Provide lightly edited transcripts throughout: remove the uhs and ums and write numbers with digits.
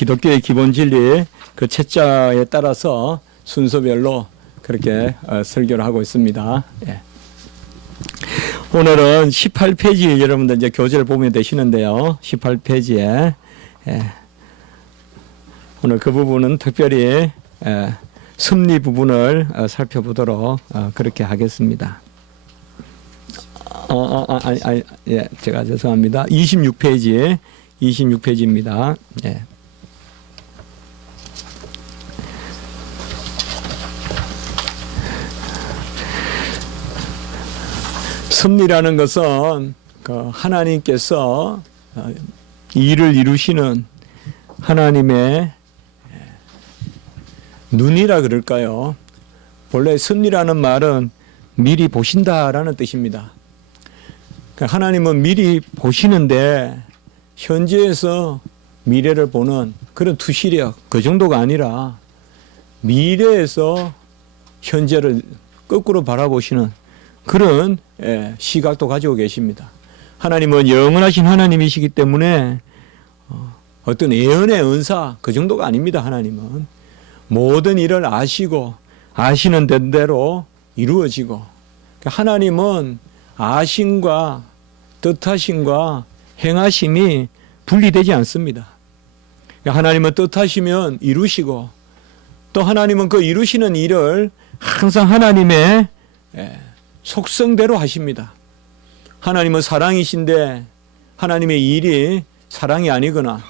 기독교의 기본 진리 그 책자에 따라서 순서별로 그렇게 설교를 하고 있습니다. 예. 오늘은 18페이지 여러분들 이제 교재를 보면 되시는데요. 18페이지에 오늘 그 부분은 특별히 섭리 부분을 살펴보도록 그렇게 하겠습니다. 예, 제가 죄송합니다. 26페이지입니다. 예. 섭리라는 것은 하나님께서 일을 이루시는 하나님의 눈이라 그럴까요? 본래 섭리라는 말은 미리 보신다라는 뜻입니다. 하나님은 미리 보시는데 현재에서 미래를 보는 그런 투시력 그 정도가 아니라 미래에서 현재를 거꾸로 바라보시는 그런 시각도 가지고 계십니다. 하나님은 영원하신 하나님이시기 때문에 어떤 예언의 은사 그 정도가 아닙니다. 하나님은 모든 일을 아시고 아시는 대로 이루어지고 하나님은 아심과 뜻하심과 행하심이 분리되지 않습니다. 하나님은 뜻하시면 이루시고 또 하나님은 그 이루시는 일을 항상 하나님의 속성대로 하십니다. 하나님은 사랑이신데 하나님의 일이 사랑이 아니거나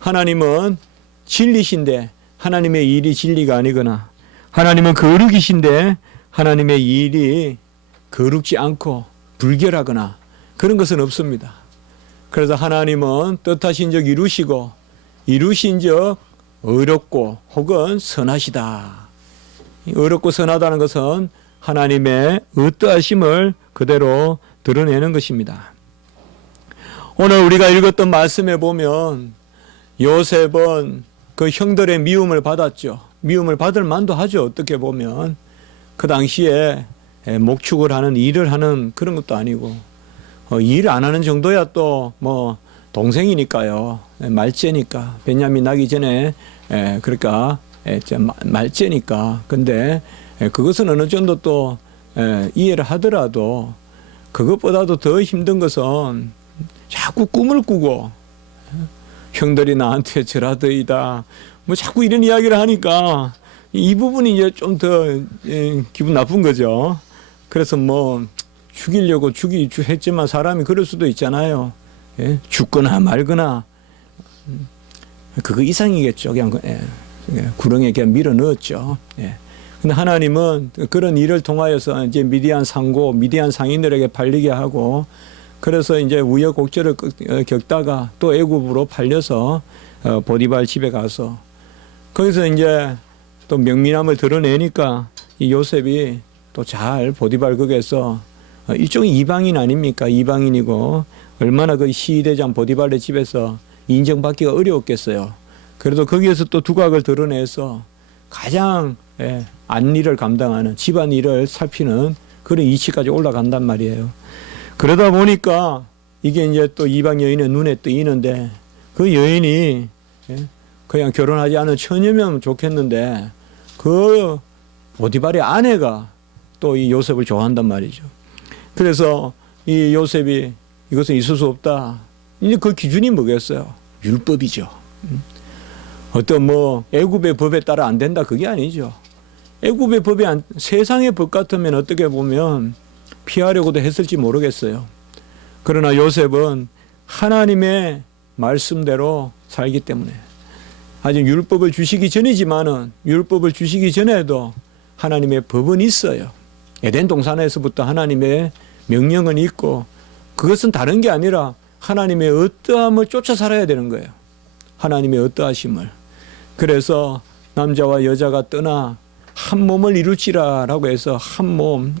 하나님은 진리신데 하나님의 일이 진리가 아니거나 하나님은 거룩이신데 하나님의 일이 거룩지 않고 불결하거나 그런 것은 없습니다. 그래서 하나님은 뜻하신 적 이루시고 이루신 적 의롭고 혹은 선하시다. 의롭고 선하다는 것은 하나님의 의도하심을 그대로 드러내는 것입니다. 오늘 우리가 읽었던 말씀에 보면 요셉은 그 형들의 미움을 받았죠. 미움을 받을 만도 하죠. 어떻게 보면 그 당시에 목축을 하는 일을 하는 그런 것도 아니고 일 안 하는 정도야 또 뭐 동생이니까요. 말째니까 베냐민 나기 전에 그러니까 말째니까. 근데 그것은 어느 정도 또 이해를 하더라도 그것보다도 더 힘든 것은 자꾸 꿈을 꾸고 형들이 나한테 절하더이다 뭐 자꾸 이런 이야기를 하니까 이 부분이 이제 좀 더 기분 나쁜 거죠. 그래서 뭐 죽이려고 했지만 사람이 그럴 수도 있잖아요. 예? 죽거나 말거나 그거 이상이겠죠. 그냥 구렁이에 그냥 밀어 넣었죠. 예. 근데 하나님은 그런 일을 통하여서 이제 미디안 상인들에게 팔리게 하고 그래서 이제 우여곡절을 겪다가 또 애굽으로 팔려서 보디발 집에 가서 거기서 이제 또 명민함을 드러내니까 이 요셉이 또 잘 보디발 극에서 일종의 이방인 아닙니까? 이방인이고 얼마나 그 시대장 보디발의 집에서 인정받기가 어려웠겠어요. 그래도 거기에서 또 두각을 드러내서 가장 안일을 감당하는 집안 일을 살피는 그런 이치까지 올라간단 말이에요. 그러다 보니까 이게 이제 또 이방 여인의 눈에 뜨이는데 그 여인이 그냥 결혼하지 않은 처녀면 좋겠는데 그 보디발의 아내가 또 이 요셉을 좋아한단 말이죠. 그래서 이 요셉이 이것은 있을 수 없다. 이제 그 기준이 뭐겠어요? 율법이죠. 어떤 뭐 애굽의 법에 따라 안 된다 그게 아니죠. 애굽의 법이 세상의 법 같으면 어떻게 보면 피하려고도 했을지 모르겠어요. 그러나 요셉은 하나님의 말씀대로 살기 때문에 아직 율법을 주시기 전이지만은 율법을 주시기 전에도 하나님의 법은 있어요. 에덴 동산에서부터 하나님의 명령은 있고 그것은 다른 게 아니라 하나님의 어떠함을 쫓아 살아야 되는 거예요. 하나님의 어떠하심을. 그래서 남자와 여자가 떠나 한 몸을 이룰지라라고 해서 한 몸,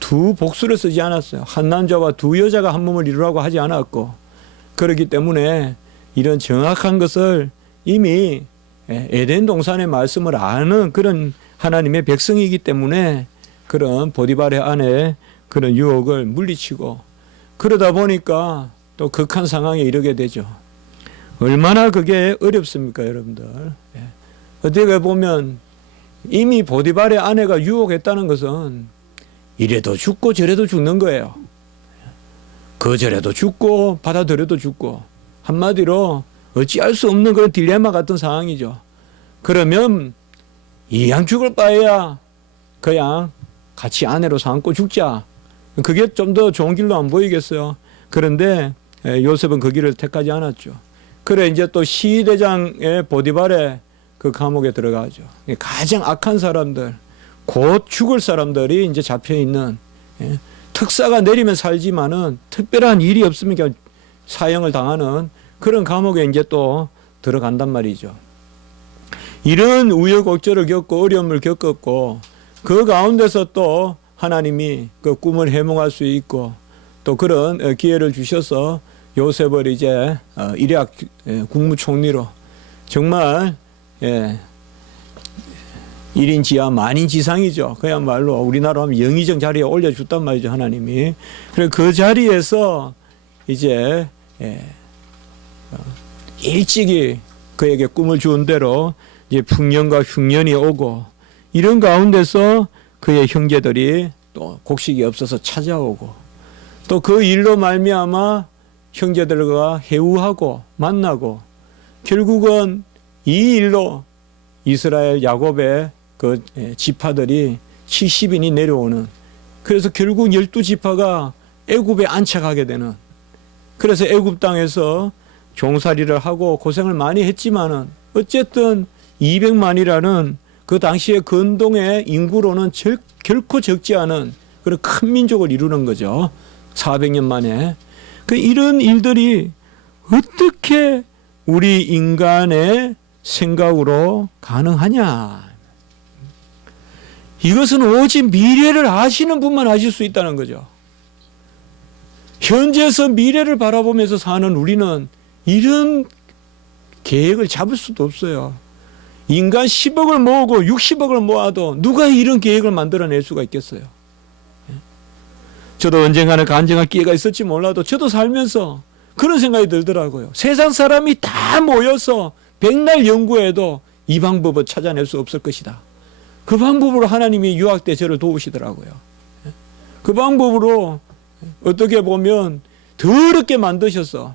두 복수를 쓰지 않았어요. 한 남자와 두 여자가 한 몸을 이루라고 하지 않았고 그렇기 때문에 이런 정확한 것을 이미 에덴 동산의 말씀을 아는 그런 하나님의 백성이기 때문에 그런 보디발의 아내 그런 유혹을 물리치고 그러다 보니까 또 극한 상황에 이르게 되죠. 얼마나 그게 어렵습니까, 여러분들? 예. 어떻게 보면 이미 보디발의 아내가 유혹했다는 것은 이래도 죽고 저래도 죽는 거예요. 거절해도 죽고 받아들여도 죽고, 한마디로 어찌할 수 없는 그런 딜레마 같은 상황이죠. 그러면 이왕 죽을 바에야 그냥 같이 아내로 삼고 죽자. 그게 좀 더 좋은 길로 안 보이겠어요. 그런데 요셉은 그 길을 택하지 않았죠. 그래 이제 또 시대장의 보디발의 그 감옥에 들어가죠. 가장 악한 사람들, 곧 죽을 사람들이 이제 잡혀 있는, 특사가 내리면 살지만은 특별한 일이 없으니까 사형을 당하는 그런 감옥에 이제 또 들어간단 말이죠. 이런 우여곡절을 겪고 어려움을 겪었고, 그 가운데서 또 하나님이 그 꿈을 해몽할 수 있고 또 그런 기회를 주셔서 요셉을 이제 이략 국무총리로 정말 1인 지하 만인 지상이죠. 그야말로 우리나라 하면 영의정 자리에 올려줬단 말이죠, 하나님이. 그래서 그 자리에서 이제 일찍이 그에게 꿈을 주은 대로 이제 풍년과 흉년이 오고, 이런 가운데서 그의 형제들이 또 곡식이 없어서 찾아오고, 또 그 일로 말미암아 형제들과 회우하고 만나고, 결국은 이 일로 이스라엘 야곱의 그 지파들이 70인이 내려오는, 그래서 결국 12지파가 애굽에 안착하게 되는, 그래서 애굽 땅에서 종살이를 하고 고생을 많이 했지만은 어쨌든 200만이라는 그 당시의 근동의 인구로는 결코 적지 않은 그런 큰 민족을 이루는 거죠. 400년 만에. 그 이런 일들이 어떻게 우리 인간의 생각으로 가능하냐? 이것은 오직 미래를 아시는 분만 아실 수 있다는 거죠. 현재에서 미래를 바라보면서 사는 우리는 이런 계획을 잡을 수도 없어요. 인간 10억을 모으고 60억을 모아도 누가 이런 계획을 만들어낼 수가 있겠어요? 저도 언젠가는 간증할 기회가 있을지 몰라도 저도 살면서 그런 생각이 들더라고요. 세상 사람이 다 모여서 백날 연구해도 이 방법을 찾아낼 수 없을 것이다. 그 방법으로 하나님이 유학 때 저를 도우시더라고요. 그 방법으로 어떻게 보면 더럽게 만드셔서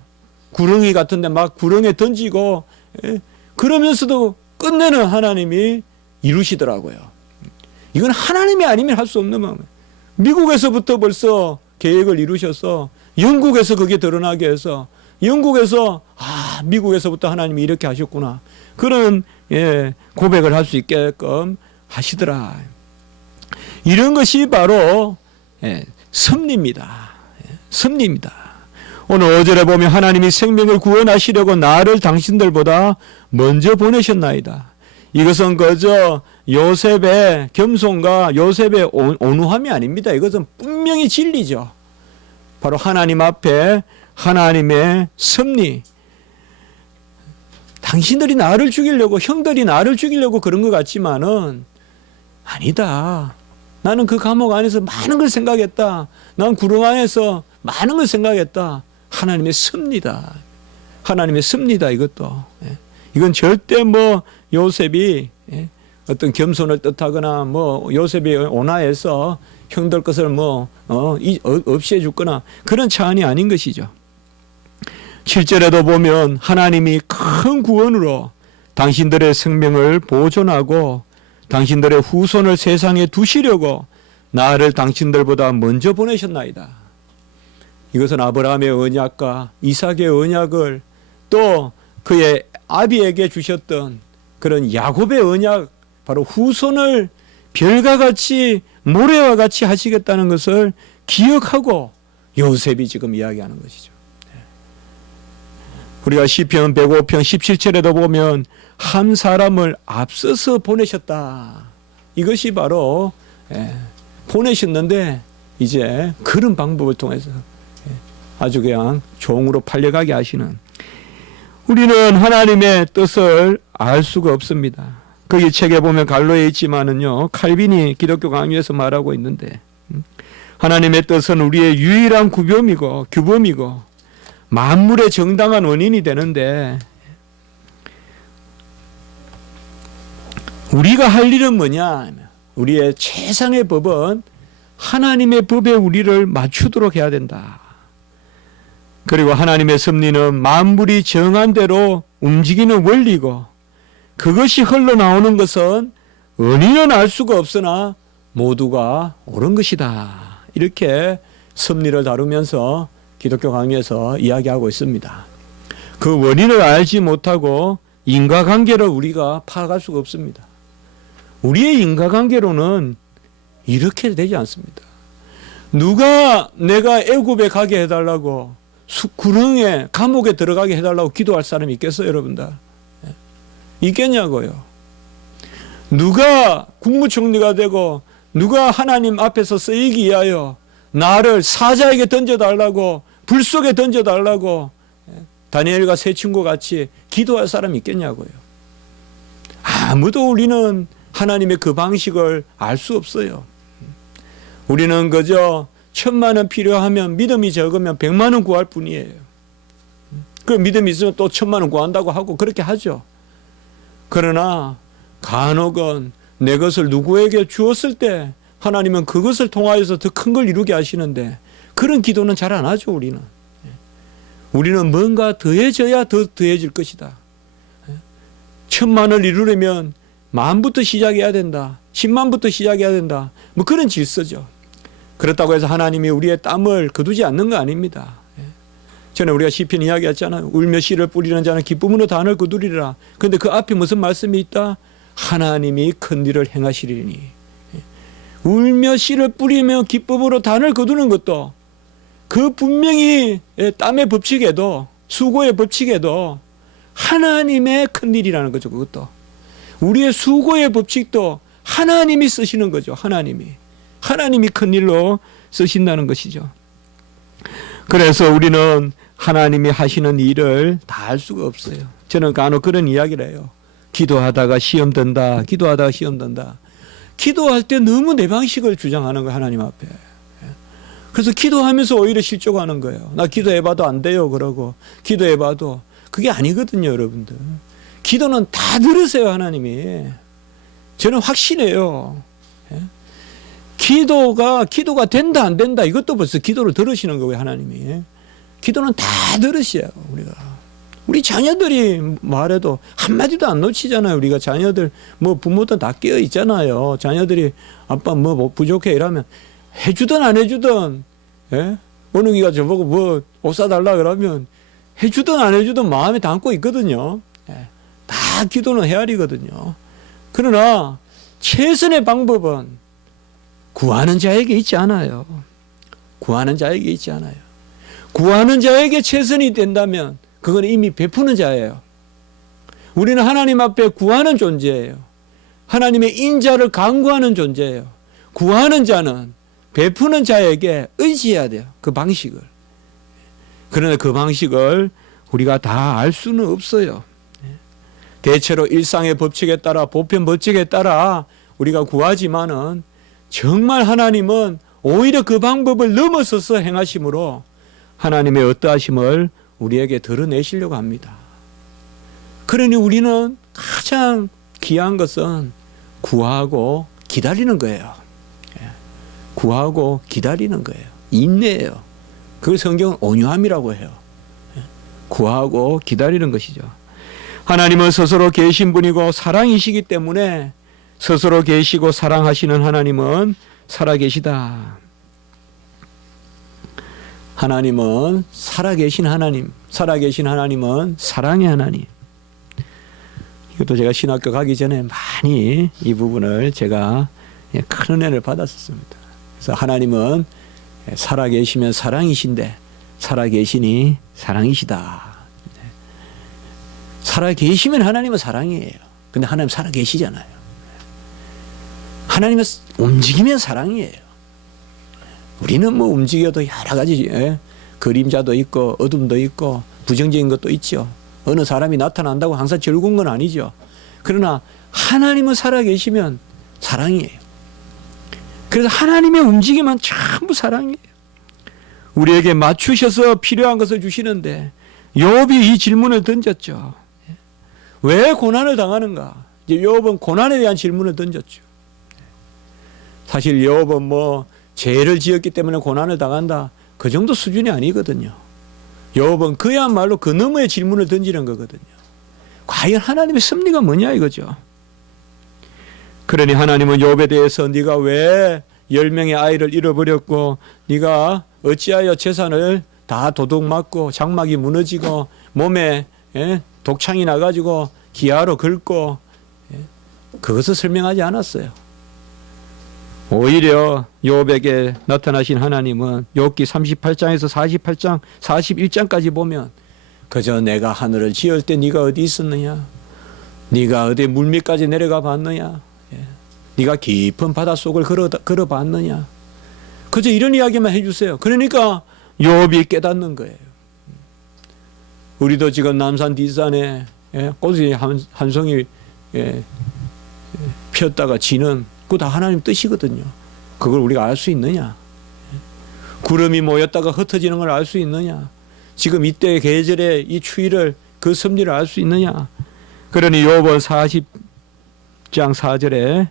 구렁이 같은데 막 구렁에 던지고, 그러면서도 끝내는 하나님이 이루시더라고요. 이건 하나님이 아니면 할 수 없는 마음이에요. 미국에서부터 벌써 계획을 이루셔서 영국에서 그게 드러나게 해서 영국에서 미국에서부터 하나님이 이렇게 하셨구나, 그런 고백을 할 수 있게끔 하시더라. 이런 것이 바로 섭리입니다. 섭리입니다. 오늘 5절에 보면 하나님이 생명을 구원하시려고 나를 당신들보다 먼저 보내셨나이다. 이것은 그저 요셉의 겸손과 요셉의 온유함이 아닙니다. 이것은 분명히 진리죠. 바로 하나님 앞에 하나님의 섭리. 당신들이 나를 죽이려고, 형들이 나를 죽이려고 그런 것 같지만은 아니다. 나는 그 감옥 안에서 많은 걸 생각했다. 난 구름 안에서 많은 걸 생각했다. 하나님의 섭리다. 하나님의 섭리다, 이것도. 이건 절대 요셉이 어떤 겸손을 뜻하거나 요셉이 온화해서 형들 것을 없이 해줬거나 그런 차원이 아닌 것이죠. 7절에도 보면 하나님이 큰 구원으로 당신들의 생명을 보존하고 당신들의 후손을 세상에 두시려고 나를 당신들보다 먼저 보내셨나이다. 이것은 아브라함의 언약과 이삭의 언약을 또 그의 아비에게 주셨던 그런 야곱의 언약, 바로 후손을 별과 같이 모래와 같이 하시겠다는 것을 기억하고 요셉이 지금 이야기하는 것이죠. 우리가 시편 105편 17절에도 보면 한 사람을 앞서서 보내셨다. 이것이 바로 보내셨는데 이제 그런 방법을 통해서 아주 그냥 종으로 팔려가게 하시는, 우리는 하나님의 뜻을 알 수가 없습니다. 거기 책에 보면 갈로에 있지만은요, 칼빈이 기독교 강의에서 말하고 있는데, 하나님의 뜻은 우리의 유일한 규범이고 만물의 정당한 원인이 되는데 우리가 할 일은 뭐냐? 우리의 최상의 법은 하나님의 법에 우리를 맞추도록 해야 된다. 그리고 하나님의 섭리는 만물이 정한 대로 움직이는 원리고, 그것이 흘러나오는 것은 은인은 알 수가 없으나 모두가 옳은 것이다. 이렇게 섭리를 다루면서 기독교 강의에서 이야기하고 있습니다. 그 원인을 알지 못하고 인과관계를 우리가 파악할 수가 없습니다. 우리의 인과관계로는 이렇게 되지 않습니다. 누가 내가 애굽에 가게 해달라고 구렁에 감옥에 들어가게 해달라고 기도할 사람이 있겠어요, 여러분들? 있겠냐고요. 누가 국무총리가 되고 누가 하나님 앞에서 쓰이기 위하여 나를 사자에게 던져달라고, 불 속에 던져달라고 다니엘과 세 친구 같이 기도할 사람이 있겠냐고요. 아무도 우리는 하나님의 그 방식을 알 수 없어요. 우리는 그저 1,000,000원 필요하면, 믿음이 적으면 100,000원 구할 뿐이에요. 그 믿음이 있으면 또 1,000,000원 구한다고 하고 그렇게 하죠. 그러나 간혹은 내 것을 누구에게 주었을 때 하나님은 그것을 통하여서 더 큰 걸 이루게 하시는데, 그런 기도는 잘 안 하죠. 우리는 뭔가 더해져야 더 더해질 것이다. 1,000,000을 이루려면 10,000부터 시작해야 된다. 10,000부터 시작해야 된다. 뭐 그런 질서죠. 그렇다고 해서 하나님이 우리의 땀을 거두지 않는 거 아닙니다. 전에 우리가 시편 이야기했잖아요. 울며 씨를 뿌리는 자는 기쁨으로 단을 거두리라. 그런데 그 앞에 무슨 말씀이 있다? 하나님이 큰 일을 행하시리니. 울며 씨를 뿌리며 기쁨으로 단을 거두는 것도, 그 분명히 땀의 법칙에도, 수고의 법칙에도 하나님의 큰 일이라는 거죠. 그것도 우리의 수고의 법칙도 하나님이 쓰시는 거죠. 하나님이 큰 일로 쓰신다는 것이죠. 그래서 우리는 하나님이 하시는 일을 다 알 수가 없어요. 저는 간혹 그런 이야기를 해요. 기도하다가 시험 든다. 기도할 때 너무 내 방식을 주장하는 거예요, 하나님 앞에. 그래서 기도하면서 오히려 실족하는 거예요. 나 기도해봐도 안 돼요, 그러고. 기도해봐도. 그게 아니거든요, 여러분들. 기도는 다 들으세요, 하나님이. 저는 확신해요. 기도가 된다, 안 된다, 이것도 벌써 기도를 들으시는 거고요, 하나님이. 기도는 다 들으셔요, 우리가. 우리 자녀들이 말해도 한마디도 안 놓치잖아요. 우리가 자녀들, 부모도 다 깨어 있잖아요. 자녀들이 아빠 뭐 부족해 이러면 해주든 안 해주든, 어느 기가 저보고 옷 사달라 그러면 해주든 안 해주든 마음에 담고 있거든요. 다 기도는 헤아리거든요. 그러나 최선의 방법은 구하는 자에게 있지 않아요. 구하는 자에게 최선이 된다면 그건 이미 베푸는 자예요. 우리는 하나님 앞에 구하는 존재예요. 하나님의 인자를 간구하는 존재예요. 구하는 자는 베푸는 자에게 의지해야 돼요. 그 방식을. 그러나 그 방식을 우리가 다 알 수는 없어요. 대체로 일상의 법칙에 따라, 보편 법칙에 따라 우리가 구하지만은 정말 하나님은 오히려 그 방법을 넘어서서 행하심으로 하나님의 어떠하심을 우리에게 드러내시려고 합니다. 그러니 우리는 가장 귀한 것은 구하고 기다리는 거예요. 구하고 기다리는 거예요. 인내예요. 그걸 성경은 온유함이라고 해요. 구하고 기다리는 것이죠. 하나님은 스스로 계신 분이고 사랑이시기 때문에 스스로 계시고 사랑하시는 하나님은 살아계시다. 하나님은 살아계신 하나님, 살아계신 하나님은 사랑의 하나님. 이것도 제가 신학교 가기 전에 많이 이 부분을 제가 큰 은혜를 받았었습니다. 그래서 하나님은 살아계시면 사랑이신데 살아계시니 사랑이시다. 살아계시면 하나님은 사랑이에요. 근데 하나님 살아계시잖아요. 하나님은 움직이면 사랑이에요. 우리는 움직여도 여러 가지 그림자도 있고 어둠도 있고 부정적인 것도 있죠. 어느 사람이 나타난다고 항상 즐거운 건 아니죠. 그러나 하나님은 살아계시면 사랑이에요. 그래서 하나님의 움직임은 전부 사랑이에요. 우리에게 맞추셔서 필요한 것을 주시는데 욥이 이 질문을 던졌죠. 왜 고난을 당하는가? 이제 요업은 고난에 대한 질문을 던졌죠. 사실 요업은 뭐 죄를 지었기 때문에 고난을 당한다, 그 정도 수준이 아니거든요. 요업은 그야말로 그 너머의 질문을 던지는 거거든요. 과연 하나님의 섭리가 뭐냐 이거죠. 그러니 하나님은 요업에 대해서 네가 왜 10명의 아이를 잃어버렸고, 네가 어찌하여 재산을 다 도둑 맞고 장막이 무너지고 몸에 독창이 나가지고 기아로 긁고, 그것을 설명하지 않았어요. 오히려 욥에게 나타나신 하나님은 욥기 38장에서 48장, 41장까지 보면 그저 내가 하늘을 지을 때 네가 어디 있었느냐, 네가 어디 물밑까지 내려가 봤느냐, 네가 깊은 바닷속을 걸어봤느냐, 그저 이런 이야기만 해주세요. 그러니까 욥이 깨닫는 거예요. 우리도 지금 남산 뒷산에 꽃이 한 송이 폈다가 지는, 그거 다 하나님 뜻이거든요. 그걸 우리가 알 수 있느냐? 구름이 모였다가 흩어지는 걸 알 수 있느냐? 지금 이때 계절의 이 추위를, 그 섭리를 알 수 있느냐? 그러니 욥은 40장 4절에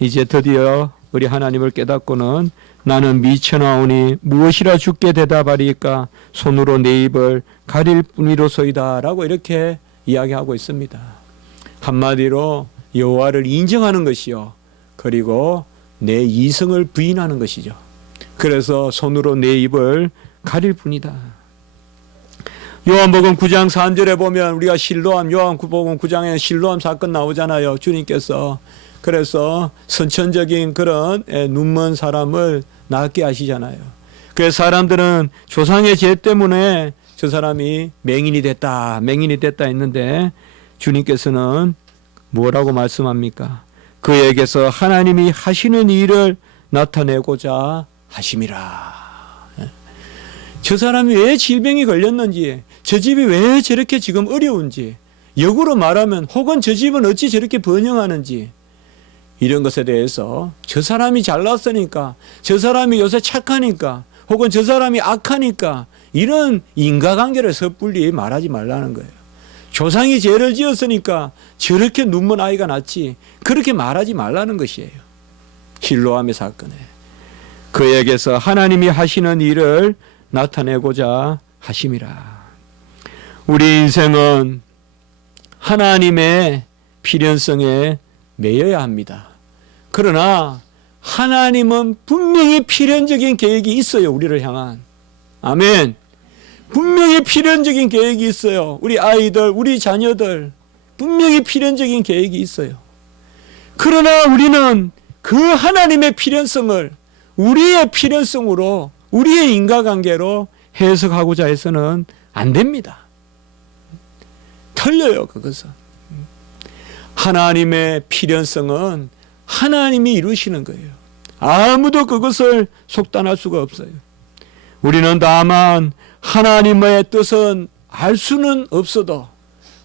이제 드디어 우리 하나님을 깨닫고는 나는 미쳐나오니 무엇이라 주께 대답하리까, 손으로 내 입을 가릴 뿐이로소이다 라고 이렇게 이야기하고 있습니다. 한마디로 여호와를 인정하는 것이요, 그리고 내 이성을 부인하는 것이죠. 그래서 손으로 내 입을 가릴 뿐이다. 요한복음 9장 3절에 보면 우리가 실로암, 요한복음 9장에 실로암 사건 나오잖아요. 주님께서 그래서 선천적인 그런 눈먼 사람을 낫게 하시잖아요. 그래서 사람들은 조상의 죄 때문에 저 사람이 맹인이 됐다 했는데, 주님께서는 뭐라고 말씀합니까? 그에게서 하나님이 하시는 일을 나타내고자 하심이라. 저 사람이 왜 질병이 걸렸는지, 저 집이 왜 저렇게 지금 어려운지, 역으로 말하면 혹은 저 집은 어찌 저렇게 번영하는지, 이런 것에 대해서 저 사람이 잘났으니까, 저 사람이 요새 착하니까, 혹은 저 사람이 악하니까, 이런 인과관계를 섣불리 말하지 말라는 거예요. 조상이 죄를 지었으니까 저렇게 눈먼 아이가 낳지, 그렇게 말하지 말라는 것이에요. 실로암의 사건에 그에게서 하나님이 하시는 일을 나타내고자 하심이라. 우리 인생은 하나님의 필연성에 매여야 합니다. 그러나 하나님은 분명히 필연적인 계획이 있어요. 우리를 향한. 아멘. 분명히 필연적인 계획이 있어요. 우리 아이들, 우리 자녀들 분명히 필연적인 계획이 있어요. 그러나 우리는 그 하나님의 필연성을 우리의 필연성으로, 우리의 인과관계로 해석하고자 해서는 안 됩니다. 틀려요. 그것은. 하나님의 필연성은 하나님이 이루시는 거예요. 아무도 그것을 속단할 수가 없어요. 우리는 다만 하나님의 뜻은 알 수는 없어도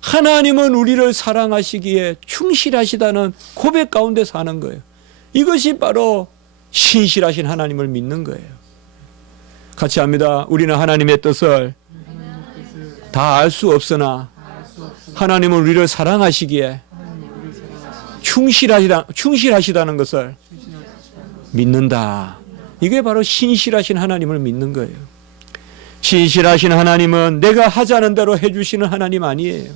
하나님은 우리를 사랑하시기에 충실하시다는 고백 가운데 사는 거예요. 이것이 바로 신실하신 하나님을 믿는 거예요. 같이 합니다. 우리는 하나님의 뜻을 다 알 수 없으나 하나님은 우리를 사랑하시기에 충실하시다는 것을 믿는다. 이게 바로 신실하신 하나님을 믿는 거예요. 신실하신 하나님은 내가 하자는 대로 해주시는 하나님 아니에요.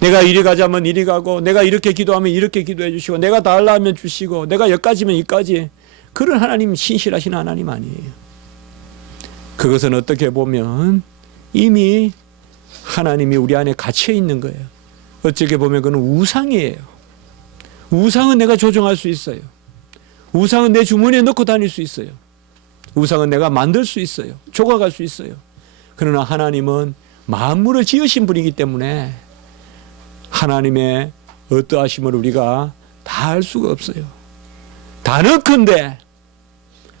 내가 이리 가자면 이리 가고, 내가 이렇게 기도하면 이렇게 기도해 주시고, 내가 달라 하면 주시고, 내가 여기까지면 여기까지, 그런 하나님, 신실하신 하나님 아니에요. 그것은 어떻게 보면 이미 하나님이 우리 안에 갇혀 있는 거예요. 어떻게 보면 그건 우상이에요. 우상은 내가 조종할 수 있어요. 우상은 내 주머니에 넣고 다닐 수 있어요. 우상은 내가 만들 수 있어요. 조각할 수 있어요. 그러나 하나님은 만물을 지으신 분이기 때문에 하나님의 어떠하심을 우리가 다 알 수가 없어요. 다르건대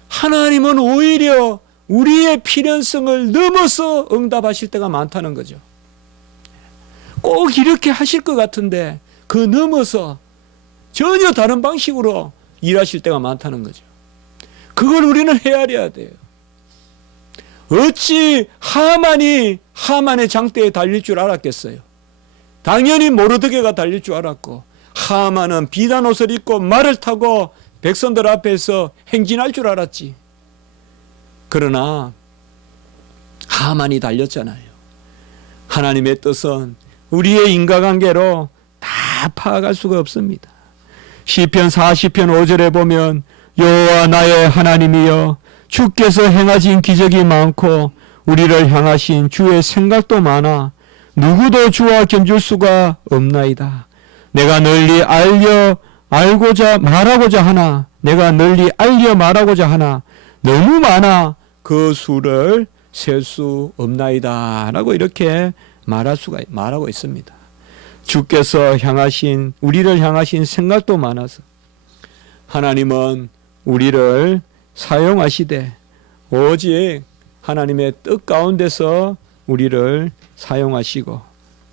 하나님은 오히려 우리의 필연성을 넘어서 응답하실 때가 많다는 거죠. 꼭 이렇게 하실 것 같은데 그 넘어서 전혀 다른 방식으로 일하실 때가 많다는 거죠. 그걸 우리는 헤아려야 돼요. 어찌 하만이 하만의 장대에 달릴 줄 알았겠어요. 당연히 모르드게가 달릴 줄 알았고, 하만은 비단 옷을 입고 말을 타고 백성들 앞에서 행진할 줄 알았지. 그러나 하만이 달렸잖아요. 하나님의 뜻은 우리의 인과관계로 다 파악할 수가 없습니다. 시편 40편 5절에 보면 여호와 나의 하나님이여 주께서 행하신 기적이 많고 우리를 향하신 주의 생각도 많아 누구도 주와 견줄 수가 없나이다. 내가 널리 말하고자 하나 너무 많아 그 수를 셀 수 없나이다 라고 이렇게 말하고 있습니다. 주께서 우리를 향하신 생각도 많아서 하나님은 우리를 사용하시되 오직 하나님의 뜻 가운데서 우리를 사용하시고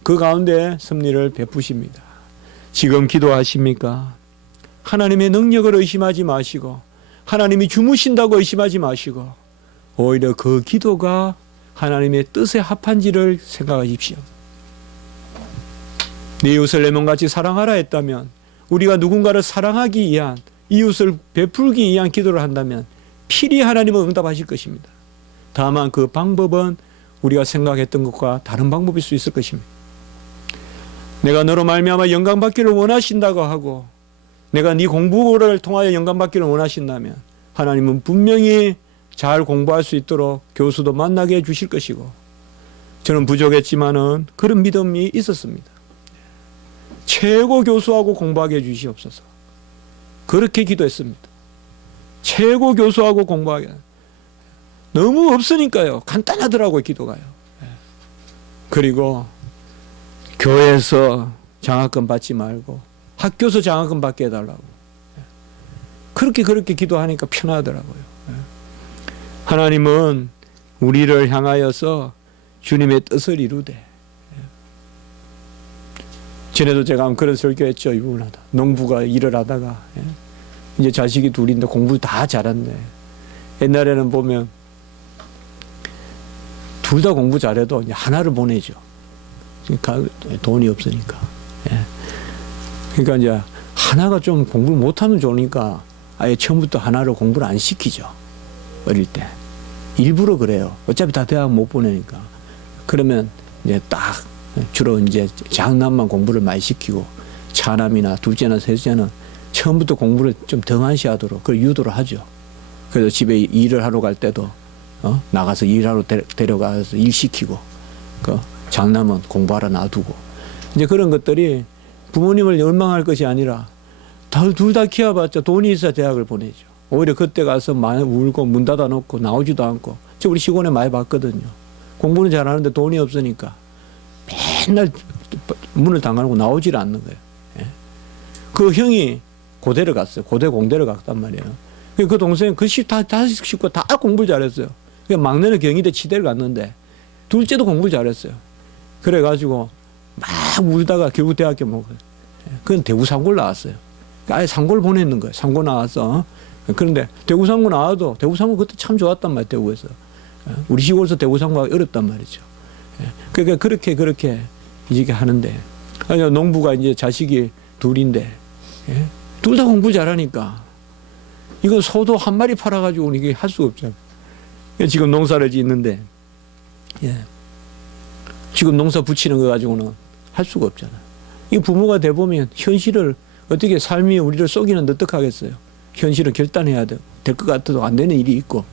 그 가운데 섭리를 베푸십니다. 지금 기도하십니까? 하나님의 능력을 의심하지 마시고 하나님이 주무신다고 의심하지 마시고 오히려 그 기도가 하나님의 뜻에 합한지를 생각하십시오. 네 이웃을 내 몸같이 사랑하라 했다면 우리가 누군가를 사랑하기 위한 이웃을 베풀기 위한 기도를 한다면 필히 하나님은 응답하실 것입니다. 다만 그 방법은 우리가 생각했던 것과 다른 방법일 수 있을 것입니다. 내가 너로 말미암아 영광 받기를 원하신다고 하고 내가 네 공부를 통하여 영광 받기를 원하신다면 하나님은 분명히 잘 공부할 수 있도록 교수도 만나게 해주실 것이고 저는 부족했지만은 그런 믿음이 있었습니다. 최고 교수하고 공부하게 해주시옵소서. 그렇게 기도했습니다. 최고 교수하고 공부하게. 너무 없으니까요. 간단하더라고요, 기도가요. 그리고 교회에서 장학금 받지 말고 학교에서 장학금 받게 해달라고. 그렇게 기도하니까 편하더라고요. 하나님은 우리를 향하여서 주님의 뜻을 이루되 전에도 제가 그런 설교했죠. 이 부분 하다. 농부가 일을 하다가 이제 자식이 둘인데 공부 다 잘한대. 옛날에는 보면 둘 다 공부 잘해도 이제 하나를 보내죠. 그러니까 돈이 없으니까. 그러니까 이제 하나가 좀 공부를 못하면 좋으니까 아예 처음부터 하나를 공부를 안 시키죠. 어릴 때. 일부러 그래요. 어차피 다 대학 못 보내니까. 그러면 이제 딱 주로 이제 장남만 공부를 많이 시키고 차남이나 둘째나 셋째는 처음부터 공부를 좀 등한시 하도록 그걸 유도를 하죠. 그래서 집에 일을 하러 갈 때도 나가서 일하러 데려가서 일 시키고 그 장남은 공부하러 놔두고 이제 그런 것들이 부모님을 열망할 것이 아니라 둘 다 키워봤자 돈이 있어야 대학을 보내죠. 오히려 그때 가서 많이 울고 문 닫아 놓고 나오지도 않고 저 우리 시골에 많이 봤거든요. 공부는 잘하는데 돈이 없으니까 맨날 문을 닫아놓고 나오질 않는 거예요. 그 형이 고대를 갔어요. 고대 공대를 갔단 말이에요. 그 동생 다섯 식구 다 공부를 잘했어요. 막내는 경희대 치대를 갔는데 둘째도 공부를 잘했어요. 그래가지고 막 울다가 결국 대학교 먹어요. 그건 대구 상고를 나왔어요. 아예 상고를 보냈는 거예요. 상고 나와서. 그런데 대구 상고 나와도 대구 상고 그때 참 좋았단 말이에요. 대구에서. 우리 시골에서 대구 상고가 어렵단 말이죠. 그러니까 그렇게 이렇게 하는데 농부가 이제 자식이 둘인데 둘 다 공부 잘하니까 이거 소도 한 마리 팔아가지고 이게 할 수가 없잖아요. 지금 농사를 짓는데 지금 농사 붙이는 거 가지고는 할 수가 없잖아요. 이 부모가 돼보면 현실을 어떻게 삶이 우리를 쏘기는 어떡하겠어요. 현실을 결단해야 될 것 같아도 안 되는 일이 있고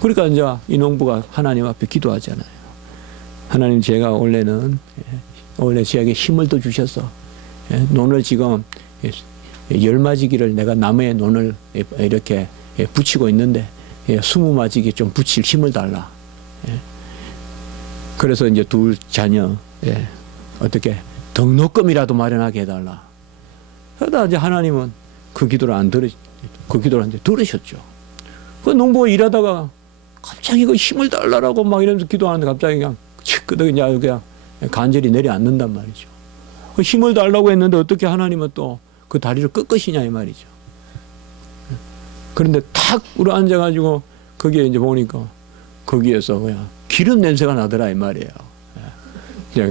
그러니까 이제 이 농부가 하나님 앞에 기도하잖아요. 하나님 제가 원래 저에게 힘을 더 주셔서 논을 지금 열마지기를 내가 나무에 논을 이렇게 붙이고 있는데 20마지기 좀 붙일 힘을 달라. 그래서 이제 둘 자녀 어떻게 등록금이라도 마련하게 해달라. 그러다 이제 하나님은 그 기도를 이제 들으셨죠. 그 농부가 일하다가 갑자기 그 힘을 달라라고 막 이러면서 기도하는데 갑자기 그냥 간절히 내려앉는단 말이죠. 그 힘을 달라고 했는데 어떻게 하나님은 또 그 다리를 꺾으시냐 이 말이죠. 그런데 탁 우러앉아가지고 거기에 이제 보니까 거기에서 그냥 기름 냄새가 나더라 이 말이에요.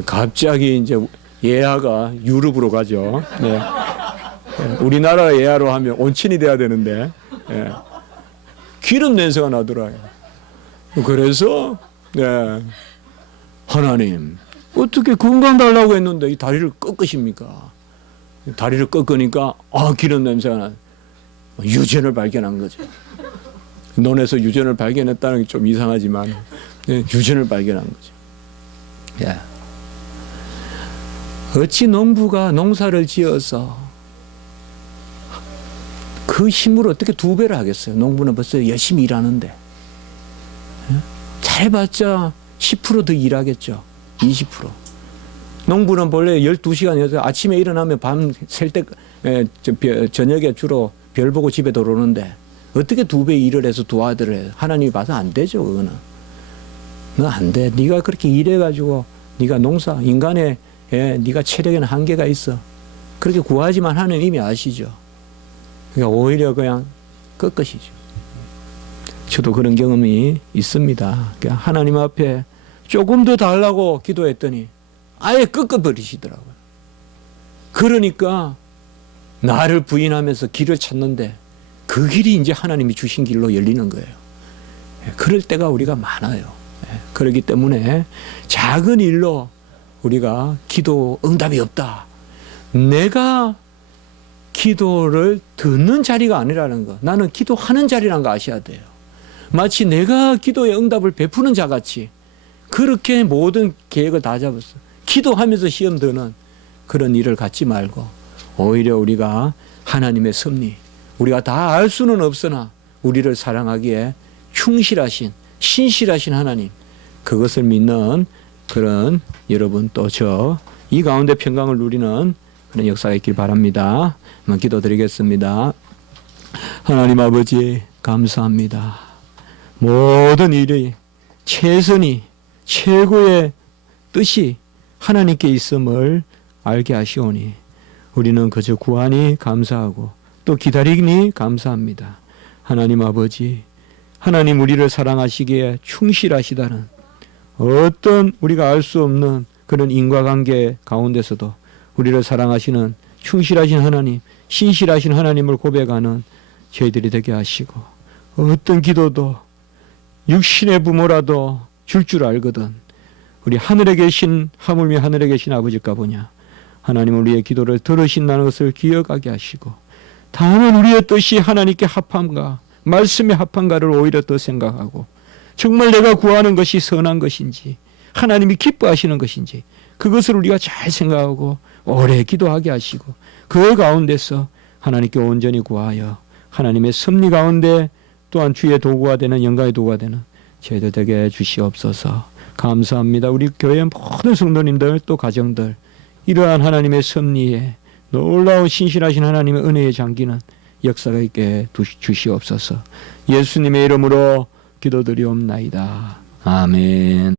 갑자기 이제 예하가 유럽으로 가죠. 네. 우리나라 예하로 하면 온천이 돼야 되는데 예. 기름 냄새가 나더라고요. 그래서 네. 하나님 어떻게 건강 달라고 했는데 이 다리를 꺾으십니까? 다리를 꺾으니까 기름 냄새가 나. 유전을 발견한 거죠. 논에서 유전을 발견했다는 게 좀 이상하지만 유전을 발견한 거죠. 예. 어찌 농부가 농사를 지어서 그 힘으로 어떻게 2배를 하겠어요? 농부는 벌써 열심히 일하는데. 잘해봤자 10% 더 일하겠죠. 20%. 농부는 본래 12시간이어서 아침에 일어나면 밤 셀 때, 저녁에 주로 별 보고 집에 들어오는데 어떻게 2배 일을 해서 두 아들을 해요? 하나님이 봐서 안 되죠, 그거는. 너 안 돼. 네가 그렇게 일해가지고 네가 농사, 인간의 네가 체력에는 한계가 있어. 그렇게 구하지만 하나님 이미 아시죠. 그러니까 오히려 그냥 꺾으시죠. 저도 그런 경험이 있습니다. 그러니까 하나님 앞에 조금 더 달라고 기도했더니 아예 꺾어버리시더라고요. 그러니까 나를 부인하면서 길을 찾는데 그 길이 이제 하나님이 주신 길로 열리는 거예요. 그럴 때가 우리가 많아요. 그렇기 때문에 작은 일로 우리가 기도 응답이 없다. 내가 기도를 듣는 자리가 아니라는 거. 나는 기도하는 자리라는 거 아셔야 돼요. 마치 내가 기도의 응답을 베푸는 자 같이 그렇게 모든 계획을 다 잡았어. 기도하면서 시험 드는 그런 일을 갖지 말고 오히려 우리가 하나님의 섭리, 우리가 다 알 수는 없으나 우리를 사랑하기에 충실하신, 신실하신 하나님, 그것을 믿는 그런 여러분 또 이 가운데 평강을 누리는 그런 역사가 있길 바랍니다. 한번 기도드리겠습니다. 하나님 아버지 감사합니다. 모든 일이 최선이 최고의 뜻이 하나님께 있음을 알게 하시오니 우리는 그저 구하니 감사하고 또 기다리니 감사합니다. 하나님 아버지, 하나님 우리를 사랑하시기에 충실하시다는 어떤 우리가 알 수 없는 그런 인과관계 가운데서도 우리를 사랑하시는 충실하신 하나님, 신실하신 하나님을 고백하는 저희들이 되게 하시고 어떤 기도도 육신의 부모라도 줄 알거든 우리 하늘에 계신 하물며 하늘에 계신 아버지가 보냐 하나님은 우리의 기도를 들으신다는 것을 기억하게 하시고 다만 우리의 뜻이 하나님께 합함과 말씀에 합한가를 오히려 더 생각하고 정말 내가 구하는 것이 선한 것인지 하나님이 기뻐하시는 것인지 그것을 우리가 잘 생각하고 오래 기도하게 하시고 그 가운데서 하나님께 온전히 구하여 하나님의 섭리 가운데 또한 주의 도구가 되는 영광의 도구가 되는 저희들 되게 주시옵소서. 감사합니다. 우리 교회 모든 성도님들 또 가정들 이러한 하나님의 섭리에 놀라운 신실하신 하나님의 은혜의 장기는 역사가 있게 주시옵소서. 예수님의 이름으로 기도드리옵나이다. 아멘.